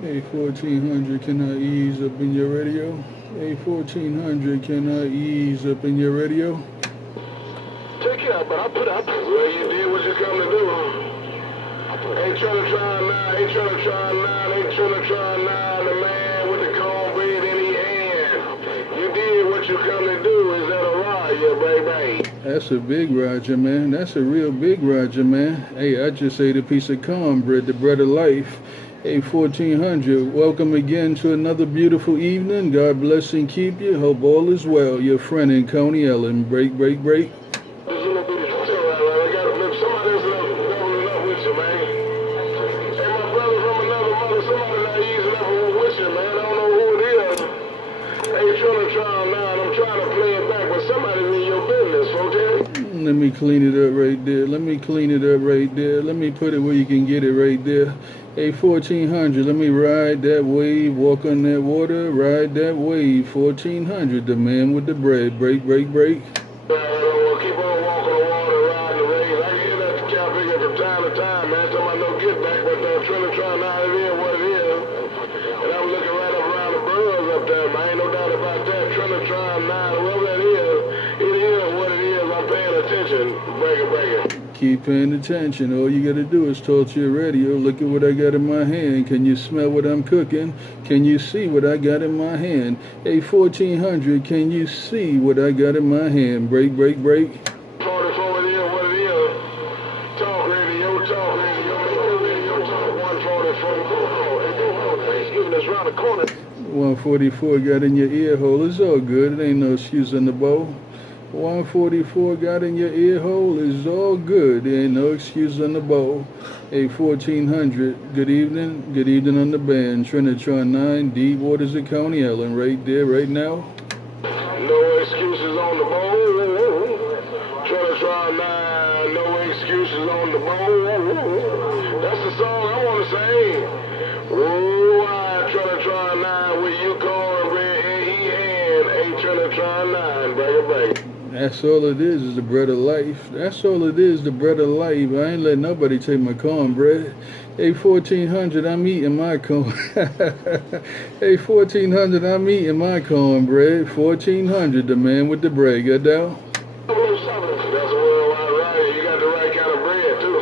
Hey, 1400, can I ease up in your radio? Hey, 1400, can I ease up in your radio? Take care, but I put up. Well, you did what you come to do. Ain't Trinitron9, ain't Trinitron9, ain't Trinitron9, the man with the cornbread in his hand. You did what you come to do. Is that a ride, baby? That's a big Roger, man. That's a real big Roger, man. Hey, I just ate a piece of cornbread, the bread of life. Hey, 1400, welcome again to another beautiful evening. God bless and keep you. Hope all is well. Your friend in Coney Ellen. Break. Let me clean it up right there. Let me put it where you can get it right there. Hey, 1400, let me ride that wave, walk on that water, ride that wave. 1400, the man with the bread. Break. Keep on walking the water, riding the wave. I hear that the cow figure from time to time, man. Talking about no get back, but Trinitron9 is what it is. And I'm looking right up around the birds up there, man. Ain't no doubt about that. Trinitron9, whatever that is, it is what it is. I'm paying attention. Break it. Keep paying attention. All you gotta do is talk to your radio. Look at what I got in my hand. Can you smell what I'm cooking? Can you see what I got in my hand? Hey, 1400, can you see what I got in my hand? Break. 44, it is what it is. Talk radio. 144. Thanksgiving is around the corner. 144 got in your ear hole. It's all good. It ain't no excuse in the bowl. 144 got in your ear hole. It's all good. There ain't no excuse on the bowl. Hey, 1400, good evening on the band. Trinitron9, Deep Waters of Coney Ellen, right there, right now. No excuses on the bowl. Trinitron9, no excuses on the bowl. That's the song I want to sing. Oh, I Trinitron9 with you cornbread in his hand. Hey, Trinitron9, break. That's all it is the bread of life. That's all it is, the bread of life. I ain't letting nobody take my cornbread. Hey, 1400, I'm eating my corn. Hey, 1400, I'm eating my cornbread. 1400, the man with the bread. Got down? That's a worldwide riot. You got the right kind of bread, too.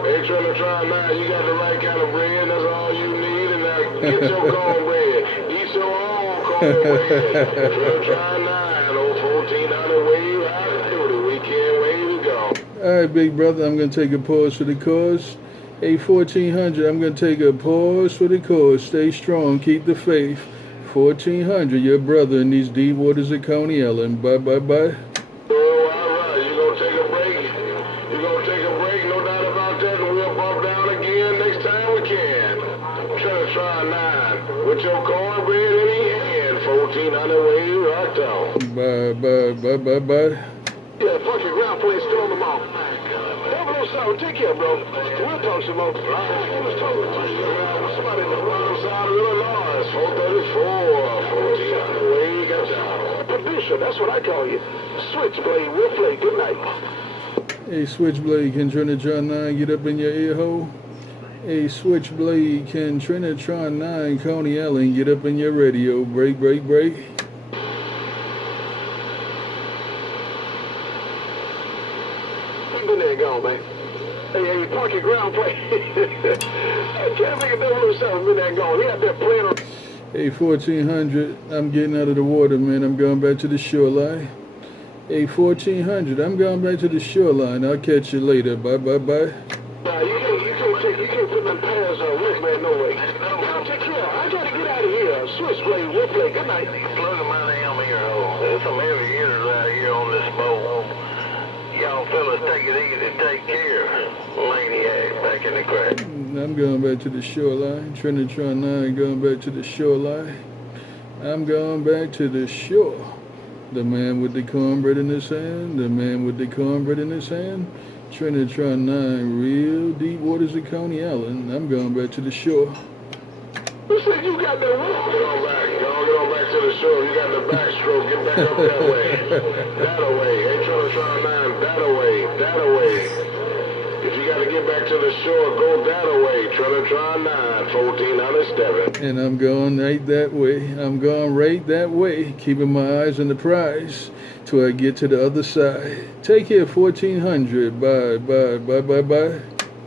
Hey, Trinitron9, you got the right kind of bread. That's all you need. And now get your cornbread. Eat your own cornbread. Trinitron9. 1400 wave, I do the weekend wave to go. Alright, big brother, I'm going to take a pause for the cause. Hey, 1400, I'm going to take a pause for the cause. Stay strong, keep the faith. 1400, your brother in these deep waters of Coney Ellen. Bye. Oh, all right, you going to take a break. No doubt about that, and we'll bump down again next time we can. Trinitron9 with your cornbread in your hand. 1400 wave, rocked on. Bye. Yeah, fuck your ground plane, still on the mouth. 007, take care, bro. We'll talk some more. Somebody in the wrong side of Illinois. 434, 1400 wave, got down. Producer, that's what I call you. Switchblade, we'll play. Good night. Hey, Switchblade, can Trinitron9 get up in your ear hole? Hey, Switchblade, can Trinitron9 Coney Ellen get up in your radio? Break. Been there and gone, man. Hey, park your ground plane. I can't make a 007 been there and gone. He out there playing on. Hey, 1400, I'm getting out of the water, man. I'm going back to the shoreline. Hey, 1400, I'm going back to the shoreline. I'll catch you later. Bye. Nah, you can't put them pairs on with, man, no way. Now, take care. I gotta get out of here. Switchblade, we'll play. Good night. Look at my damn ear hole. There's some heavy hitters out here on this boat. Y'all fellas take it easy, take care. Maniac back in the crack. I'm going back to the shoreline. Trinitron9 going back to the shoreline. I'm going back to the shore. The man with the cornbread in his hand. Trinitron9, real deep waters of Coney Ellen. I'm going back to the shore. Who said you got that walk? Get on back to the shore. You got the backstroke. Get back up that way. That away. Ain't Trinitron9, that away. If you got to get get back to the shore, go that way. Trinitron9, 1400. And I'm going right that way. I'm going right that way. Keeping my eyes on the prize till I get to the other side. Take care, 1400. Bye, bye, bye, bye, bye.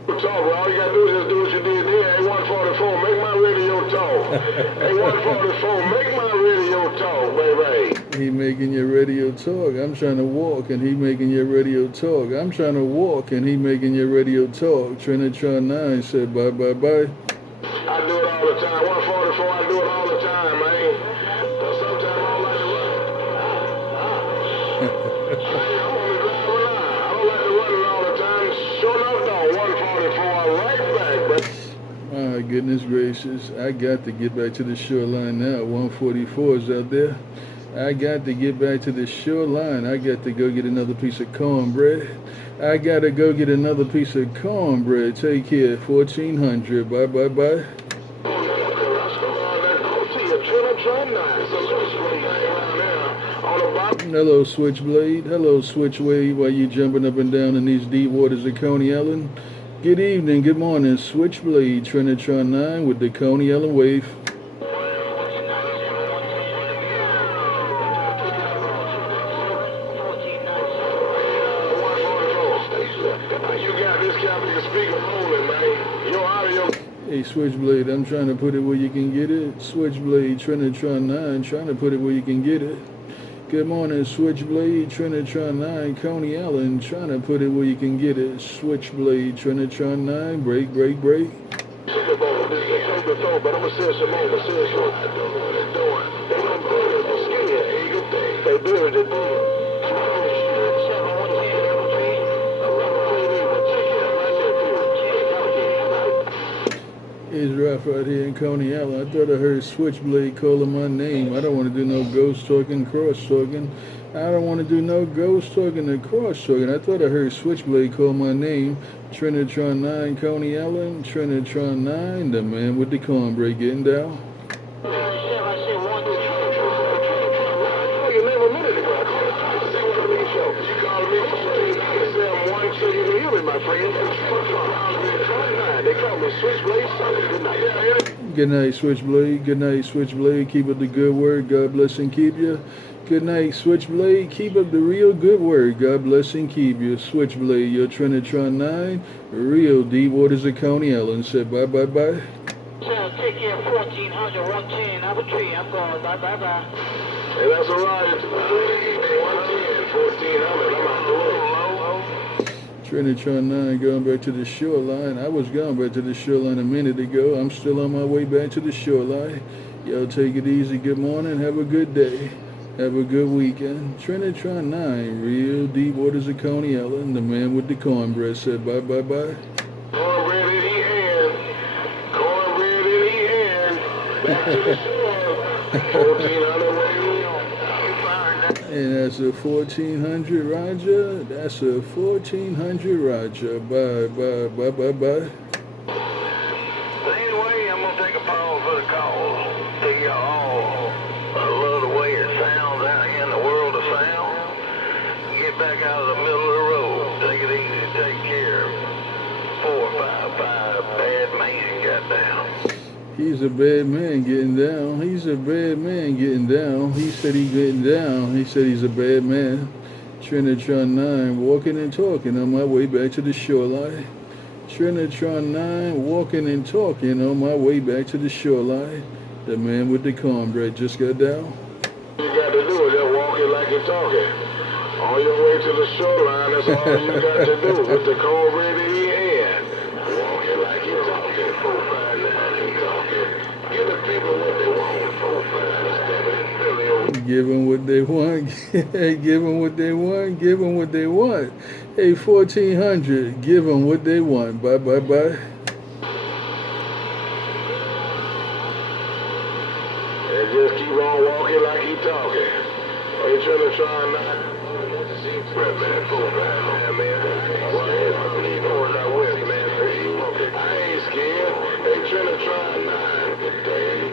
Talk, bro. All you gotta do is just do what you did there. Hey, 144, make my radio talk. Hey, 144, make my radio talk, baby. He making your radio talk. I'm trying to walk, and he making your radio talk. I'm trying to walk, and he making your radio talk. Trinitron9 said bye, bye, bye. I do it all the time. 144, I do it all the time, man. But sometimes I don't like to run. I'm only driving now. I don't like to run it all the time. Sure enough, though, 144, right back, but. My goodness gracious. I got to get back to the shoreline now. 144 is out there. I got to get back to the shoreline. I got to go get another piece of cornbread. I got to go get another piece of cornbread. Take care, 1400. Bye, bye, bye. Hello, Switchblade. Hello, Switchblade. While you jumping up and down in these deep waters of Coney Island? Good evening, good morning, Switchblade. Trinitron9 with the Coney Island wave. Hey, Switchblade, I'm trying to put it where you can get it. Switchblade, Trinitron9, trying to put it where you can get it. Good morning, Switchblade, Trinitron9, Coney Island, trying to put it where you can get it. Switchblade, Trinitron9, break, break, break. It's rough out here in Coney Island. I thought I heard Switchblade calling my name. I don't want to do no ghost talking, cross talking. I don't want to do no ghost talking or cross talking. I thought I heard Switchblade call my name. Trinitron9, Coney Island. Trinitron9, the man with the cornbread getting down. Good night, Switchblade. Good night, Switchblade. Keep up the good word. God bless and keep you. Good night, Switchblade. Keep up the real good word. God bless and keep you. Switchblade, your Trinitron9, real deep waters of Coney Island. Said bye, bye, bye. Take care, 1400, 110. Have a tree. I'm going. Bye, bye, bye. Hey, that's all right. 110, 1400. I'm out the way. Trinitron9 going back to the shoreline. I was going back to the shoreline a minute ago. I'm still on my way back to the shoreline. Y'all take it easy. Good morning. Have a good day. Have a good weekend. Trinitron9, real deep waters of Coney Island. The man with the cornbread said bye, bye, bye. Cornbread in the hand. Cornbread in the hand. Back to the shore. 1400 way. And that's a 1400 Roger. That's a 1400 Roger. Bye, bye, bye, bye, bye. Anyway, I'm going to take a pause for the call. Tell you all, I love the way it sounds out here in the world of sound. Get back out of the middle of the road. Take it easy. Take care. 455 bad man got down. He's a bad man getting down. He's a bad man getting down. He said he's getting down. He said he's a bad man. Trinitron9 walking and talking on my way back to the shoreline. Trinitron9 walking and talking on my way back to the shoreline. The man with the cornbread just got down. You got to do is just walk it like you're talking. On your way to the shoreline, that's all you got to do with the cornbread in your hand. Walk it like you're talking. 459 and talking. Give the people what they want. 457 Give them what they want. Give them what they want. Give them what they want. Hey, 1400. Give them what they want. Bye, bye, bye. And just keep on walking like he talking. Are you trying to try not? Man, 459, man. I ain't scared. They Trinitron9.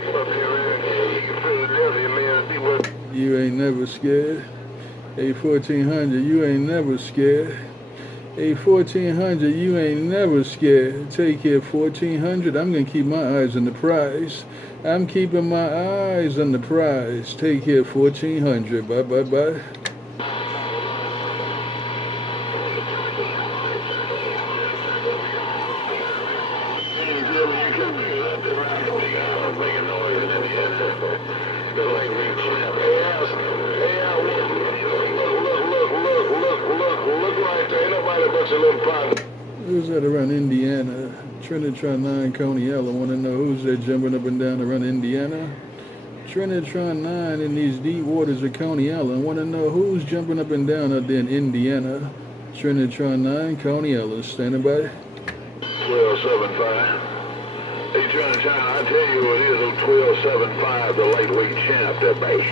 Up here in Philadelphia, man. See what? You ain't never scared. Hey, 1400, you ain't never scared. Hey, 1400, you ain't never scared. Take care, 1400. I'm going to keep my eyes on the prize. I'm keeping my eyes on the prize. Take care, 1400. Bye, bye, bye. Who's that around Indiana? Trinitron9, Coney Island. Want to know who's that jumping up and down around Indiana? Trinitron9 in these deep waters of Coney Island. Want to know who's jumping up and down out there in Indiana? Trinitron9, Coney Island. Standing by. 1275. Hey, Trinitron, I tell you what it is, 1275, the lightweight champ, that base.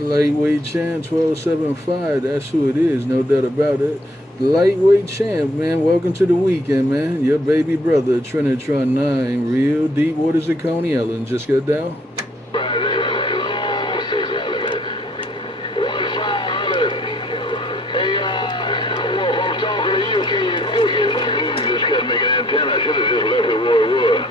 Lightweight champ, 1275. That's who it is, no doubt about it. Lightweight champ, man. Welcome to the weekend, man. Your baby brother, Trinitron9, real deep waters of Coney Island. Just got down. 1500. Hey, Wolf, I'm talking to you. Can you do it? Just couldn't make an antenna. I should have just left it where it was.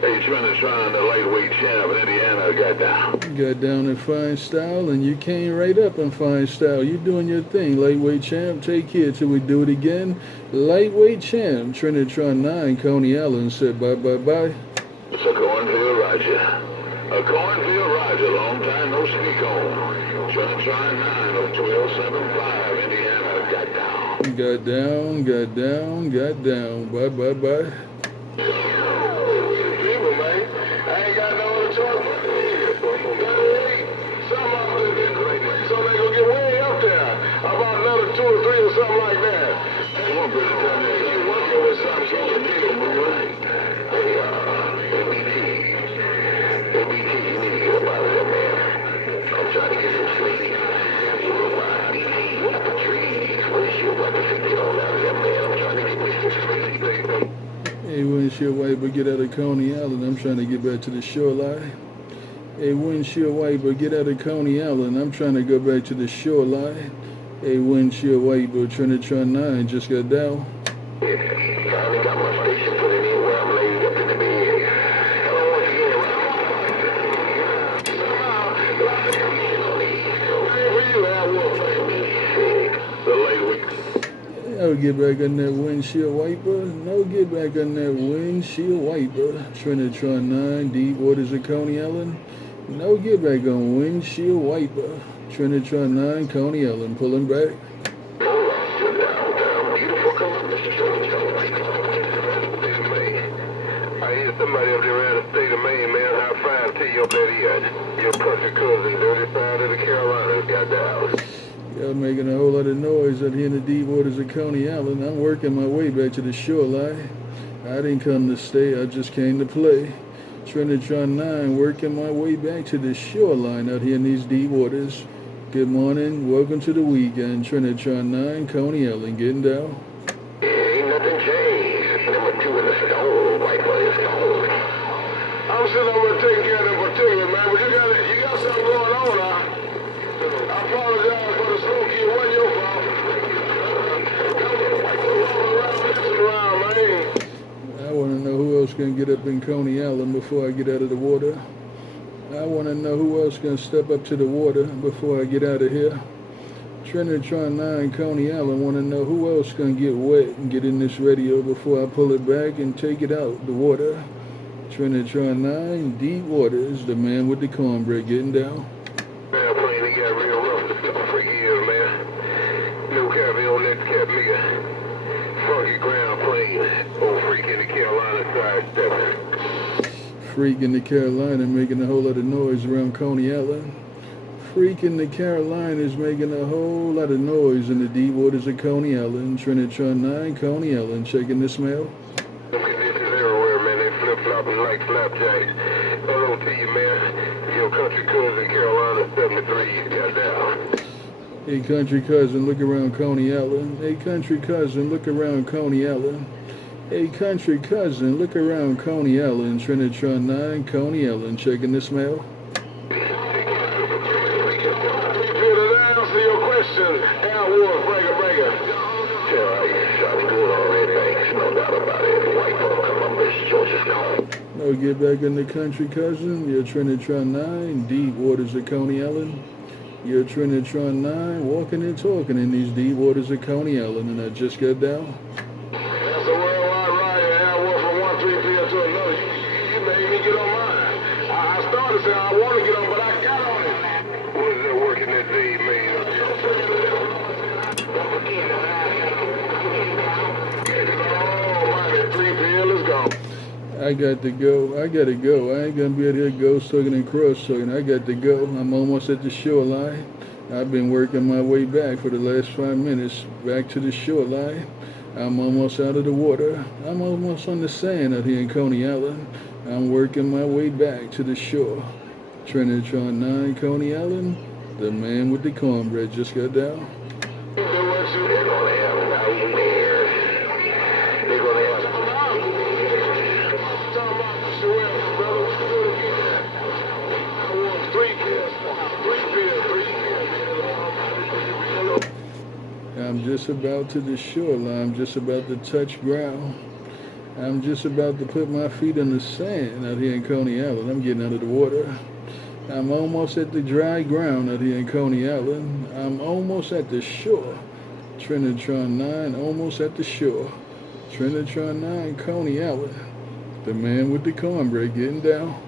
Hey, Trinitron, the lightweight champ in Indiana, got down. Got down in fine style, and you came right up in fine style. You doing your thing, lightweight champ. Take care till we do it again. Lightweight champ, Trinitron9, Coney Island said bye, bye, bye. It's a cornfield Roger. A cornfield Roger, long time no speak on. Trinitron9 of 1275, Indiana, got down. Got down, got down, got down. Bye, bye, bye. People, man. I ain't got no other choice. Some of them been great, so they gonna get way up there. About another 2 or 3 or something like that. Come on, brother, tell me, you working with something, so you need to move right. Hey, BT, you need to get up out of there, man. I'm trying to get some sleep. You know why, BT, up the trees. What is your weapon to get on out of there, man? I'm trying to get me some sleep, baby. Hey, windshield wiper, get out of Coney Island. I'm trying to get back to the shoreline. Hey, windshield wiper, get out of Coney Island. I'm trying to go back to the shoreline. Hey, windshield wiper, Trinitron9 just got down. Finally got my station put in here where I'm laid up in the bed. I don't want to get around. The lightweight. No, get back on that windshield wiper. No, get back on that windshield wiper. Trinitron9, deep waters of Coney Island. No, get back on windshield wiper. Trinitron9, Coney Island, pulling back. Beautiful Columbus, I hear somebody up there around the state of Maine, man. High five to you up there yet. Your country cousin, 35 of the Carolinas, got down. Y'all making a whole lot of noise up here in the deep waters of Coney Island. I'm working my way back to the shoreline. I didn't come to stay, I just came to play. Trinitron9, working my way back to the shoreline out here in these deep waters. Good morning, welcome to the weekend. Trinitron9, Coney Island, getting down. Ain't nothing changed. Number 2 in the stone, white boy is gone. I'm sitting over here taking care of them particular, man, but you got something going on, huh? I apologize for the smoke, it wasn't your fault. I want to know who else can get up in Coney Island before I get out of the water. I want to know who else can step up to the water before I get out of here. Trinitron9, Coney Island, want to know who else can get wet and get in this radio before I pull it back and take it out the water. Trinitron9, deep waters, the man with the cornbread getting down. Airplane, he got real rough to stop for years, man. No cabin on that cat, nigga. Funky ground plane. Old freak in the Carolina side stepping. Freak in the Carolina making a whole lot of noise around Coney Island. Freak in the Carolina is making a whole lot of noise in the deep waters of Coney Island. Trinitron9, Coney Island, checking the smell. Them conditions everywhere, man. They flip-flopping like flapjacks. Hello to you, man. Your country cousin, Carolina 73, got down. Hey, country cousin, look around Coney Island. Hey, country cousin, look around Coney Island. Hey, country cousin, look around Coney Island. Trinitron9, Coney Island, checking the smell. Answer your question. Breaker. I'll get back in the country, cousin. Your Trinitron9, deep waters of Coney Island. Your Trinitron9, walking and talking in these deep waters of Coney Island, and I just got down. That's a worldwide ride, and I went from one 3PL to another. You made me get on mine. I started saying I want to get on, but I got on it. What is that working that day, man? Oh, my, that 3PL is gone. I got to go. I gotta go. I ain't gonna be out here ghost talking and cross talking. I got to go. I'm almost at the shoreline. I've been working my way back for the last 5 minutes, back to the shoreline. I'm almost out of the water. I'm almost on the sand out here in Coney Island. I'm working my way back to the shore. Trinitron9, Coney Island. The man with the cornbread just got down. They're gonna have a nightmare. They're gonna have I'm just about to the shoreline. I'm just about to touch ground. I'm just about to put my feet in the sand out here in Coney Island. I'm getting out of the water. I'm almost at the dry ground out here in Coney Island. I'm almost at the shore. Trinitron9, almost at the shore. Trinitron9, Coney Island. The man with the cornbread getting down.